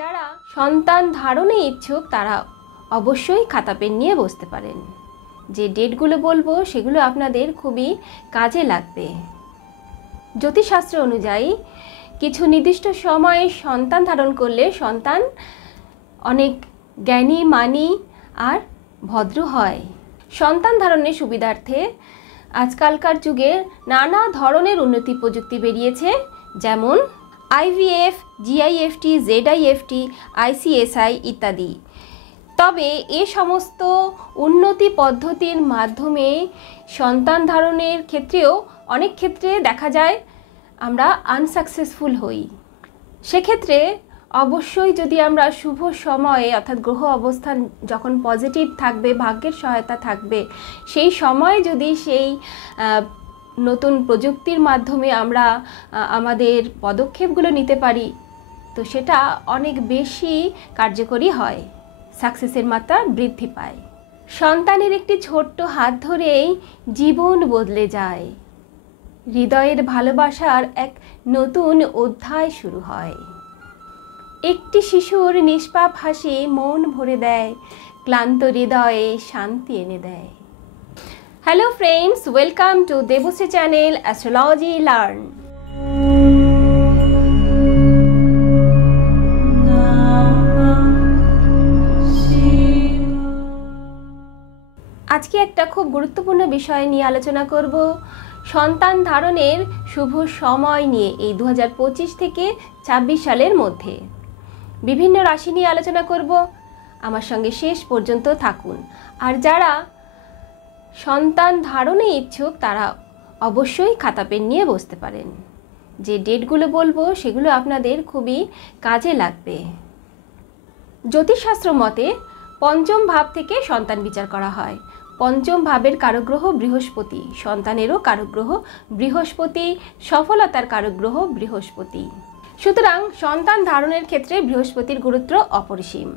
যারা সন্তান ধারণে ইচ্ছুক তারা অবশ্যই খাতা পেন নিয়ে বসতে পারেন। যে ডেটগুলো বলবো সেগুলো আপনাদের খুবই কাজে লাগবে। জ্যোতিষশাস্ত্র অনুযায়ী কিছু নির্দিষ্ট সময়ে সন্তান ধারণ করলে সন্তান অনেক জ্ঞানী, মানী আর ভদ্র হয়। সন্তান ধারণের সুবিধার্থে আজকালকার যুগে নানা ধরনের উন্নতি প্রযুক্তি বেরিয়েছে, যেমন IVF, GIFT, ZIFT, ICSI ইত্যাদি। তবে এ সমস্ত উন্নতি পদ্ধতির মাধ্যমে সন্তান ধারণের ক্ষেত্রেও অনেক ক্ষেত্রে দেখা যায় আমরা আনসাকসেসফুল হই। সেক্ষেত্রে অবশ্যই যদি আমরা শুভ সময়ে অর্থাৎ গ্রহ অবস্থান যখন পজিটিভ থাকবে, ভাগ্যের সহায়তা থাকবে, সেই সময় যদি সেই নতুন প্রযুক্তির মাধ্যমে আমরা আমাদের পদক্ষেপগুলো নিতে পারি তো সেটা অনেক বেশি কার্যকরী হয়, সাকসেসের মাত্রা বৃদ্ধি পায়। সন্তানের একটি ছোট্ট হাত ধরেই জীবন বদলে যায়, হৃদয়ের ভালোবাসার এক নতুন অধ্যায় শুরু হয়। একটি শিশুর নিষ্পাপ হাসি মন ভরে দেয়, ক্লান্ত হৃদয়ে শান্তি এনে দেয়। Hello friends, welcome to Debashree channel astrology learn. আজকে একটা খুব গুরুত্বপূর্ণ বিষয় নিয়ে আলোচনা করব, সন্তান ধারণের শুভ সময় নিয়ে এই 2025 থেকে 26 সালের মধ্যে। বিভিন্ন রাশি নিয়ে আলোচনা করব, আমার সঙ্গে শেষ পর্যন্ত থাকুন। আর যারা সন্তান ধারণে ইচ্ছুক তারা অবশ্যই খাতা পেন নিয়ে বসতে পারেন। যে ডেটগুলো বলবো সেগুলো আপনাদের খুবই কাজে লাগবে। জ্যোতিষশাস্ত্র মতে পঞ্চম ভাব থেকে সন্তান বিচার করা হয়। পঞ্চম ভাবের কারগ্রহ বৃহস্পতি, সন্তানেরও কারগ্রহ বৃহস্পতি, সফলতার কারগ্রহ বৃহস্পতি। সুতরাং সন্তান ধারণের ক্ষেত্রে বৃহস্পতির গুরুত্ব অপরিসীম।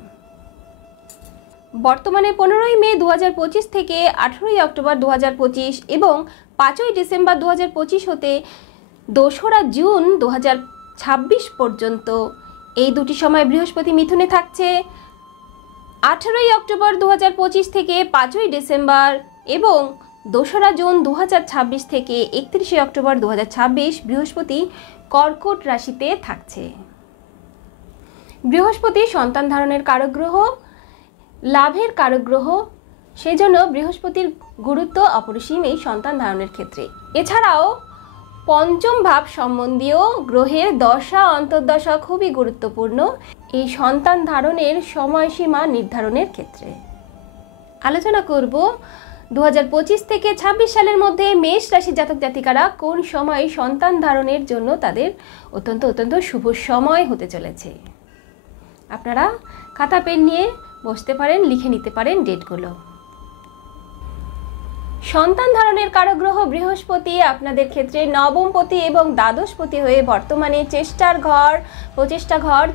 বর্তমানে 15ই মে 2025 থেকে 18ই অক্টোবর 2025 এবং 5ই ডিসেম্বর 2025 হতে 2রা জুন 2026 পর্যন্ত এই দুটি সময় বৃহস্পতি মিথুনে থাকছে। 18ই অক্টোবর 2025 থেকে 5ই ডিসেম্বর এবং 2রা জুন 2026 থেকে 31শে অক্টোবর 2026 বৃহস্পতি কর্কট রাশিতে থাকছে। বৃহস্পতি সন্তান ধারণের কারগ্রহ, লাভের কারগ্রহ, সেজন্য বৃহস্পতির গুরুত্ব অপরিসীম এই সন্তান ধারণের ক্ষেত্রে। এছাড়াও পঞ্চম ভাব সম্বন্ধীয় গ্রহের দশা অন্তর্দশা খুবই গুরুত্বপূর্ণ এই সন্তান ধারণের সময়সীমা নির্ধারণের ক্ষেত্রে। আলোচনা করব 2025 থেকে 26 সালের মধ্যে মেষ রাশি জাতক জাতিকারা কোন সময় সন্তান ধারণের জন্য তাদের অত্যন্ত শুভ সময় হতে চলেছে। আপনারা খাতা পেন নিয়ে বসতে পারেন, লিখে নিতে পারেন ডেটগুলো। সন্তান ধারণের কারগ্রহ বৃহস্পতি আপনাদের ক্ষেত্রে নবমপতি এবং দ্বাদশপতি হয়ে বর্তমানে চেষ্টার ঘর, প্রচেষ্টা ঘর,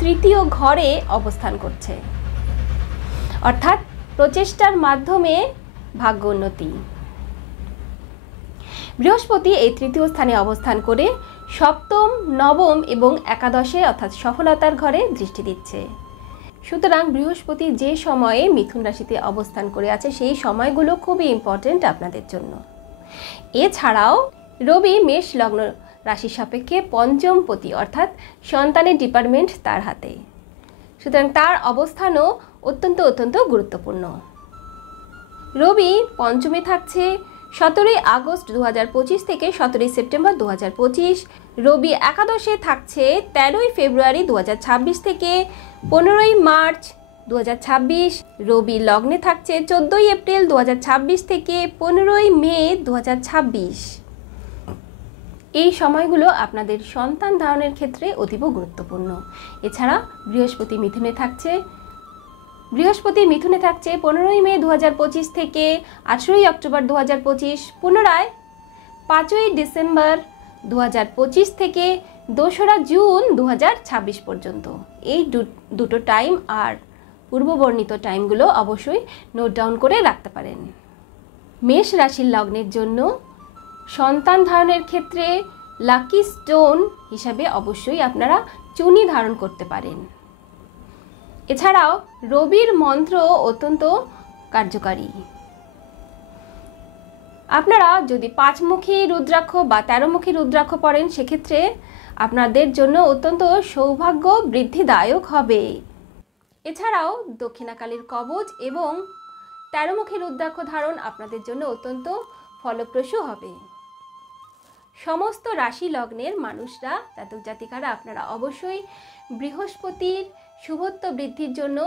তৃতীয় ঘরে অবস্থান করছে, অর্থাৎ প্রচেষ্টার মাধ্যমে ভাগ্য উন্নতি। বৃহস্পতি এই তৃতীয় স্থানে অবস্থান করে সপ্তম, নবম এবং একাদশে অর্থাৎ সফলতার ঘরে দৃষ্টি দিচ্ছে। সুতরাং বৃহস্পতি যে সময়ে মিথুন রাশিতে অবস্থান করে আছে সেই সময়গুলো খুবই ইম্পর্টেন্ট আপনাদের জন্য। এছাড়াও রবি মেষ লগ্ন রাশির সাপেক্ষে পঞ্চমপতি অর্থাৎ সন্তানের ডিপার্টমেন্ট তার হাতে, সুতরাং তার অবস্থানও অত্যন্ত গুরুত্বপূর্ণ। রবি পঞ্চমে থাকছে 17ই আগস্ট 2025 থেকে 17ই সেপ্টেম্বর 2025। রবি একাদশে থাকছে 13ই ফেব্রুয়ারি 2026 থেকে 15ই মার্চ 2026। রবি লগ্নে থাকছে 14ই এপ্রিল 2026 থেকে 15ই মে 2026। এই সময়গুলো আপনাদের সন্তান ধারণের ক্ষেত্রে অতীব গুরুত্বপূর্ণ। এছাড়া বৃহস্পতি মিথুনে থাকছে 15ই মে 2025 থেকে 18ই অক্টোবর 2025, পুনরায় 5ই ডিসেম্বর 2025 থেকে 2রা জুন 2026 পর্যন্ত। এই দুটো টাইম আর পূর্ববর্ণিত টাইমগুলো অবশ্যই নোট ডাউন করে রাখতে পারেন। মেষ রাশির লগ্নের জন্য সন্তান ধারণের ক্ষেত্রে লাকি স্টোন হিসাবে অবশ্যই আপনারা চুনি ধারণ করতে পারেন। এছাড়াও রবির মন্ত্র অত্যন্ত কার্যকারী। আপনারা যদি 5মুখী রুদ্রাক্ষ বা 13মুখী রুদ্রাক্ষ পড়েন সেক্ষেত্রে আপনাদের জন্য অত্যন্ত সৌভাগ্য বৃদ্ধিদায়ক হবে। এছাড়াও দক্ষিণাকালীর কবচ এবং 13মুখী রুদ্রাক্ষ ধারণ আপনাদের জন্য অত্যন্ত ফলপ্রসূ হবে। সমস্ত রাশি লগ্নের মানুষরা, জাতক জাতিকারা, আপনারা অবশ্যই বৃহস্পতির শুভত্ব বৃদ্ধির জন্য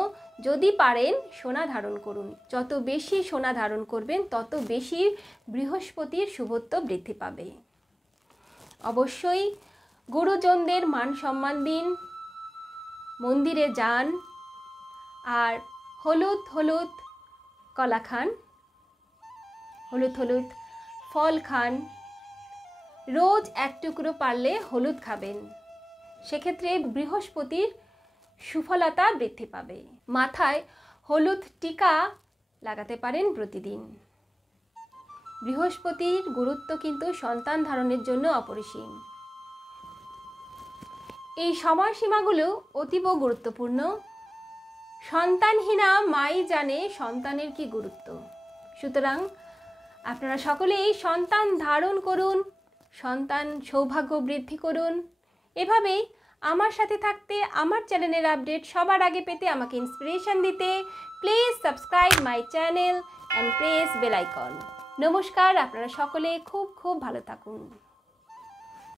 যদি পারেন সোনা ধারণ করুন। যত বেশি সোনা ধারণ করবেন তত বেশি বৃহস্পতির শুভত্ব বৃদ্ধি পাবে। অবশ্যই গুরুজনদের মান সম্মান দিন, মন্দিরে যান, আর হলুদ হলুদ কলা খান, হলুদ হলুদ ফল খান। রোজ এক টুকরো পারলে হলুদ খাবেন, সেক্ষেত্রে বৃহস্পতির সুফলতা বৃদ্ধি পাবে। মাথায় হলুদ টিকা লাগাতে পারেন প্রতিদিন। বৃহস্পতির গুরুত্ব কিন্তু সন্তান ধারণের জন্য অপরিসীম। এই সময়সীমাগুলো অতীব গুরুত্বপূর্ণ। সন্তানহীনা মাই জানে সন্তানের কি গুরুত্ব। সুতরাং আপনারা সকলেই সন্তান ধারণ করুন, সন্তান সৌভাগ্য বৃদ্ধি করুন। এভাবেই আমার সাথে থাকতে, আমার চ্যানেলের আপডেট সবার আগে পেতে, আমাকে ইন্সপিরেশন দিতে please subscribe my channel and press bell icon. নমস্কার, আপনারা সকলে খুব খুব ভালো থাকুন।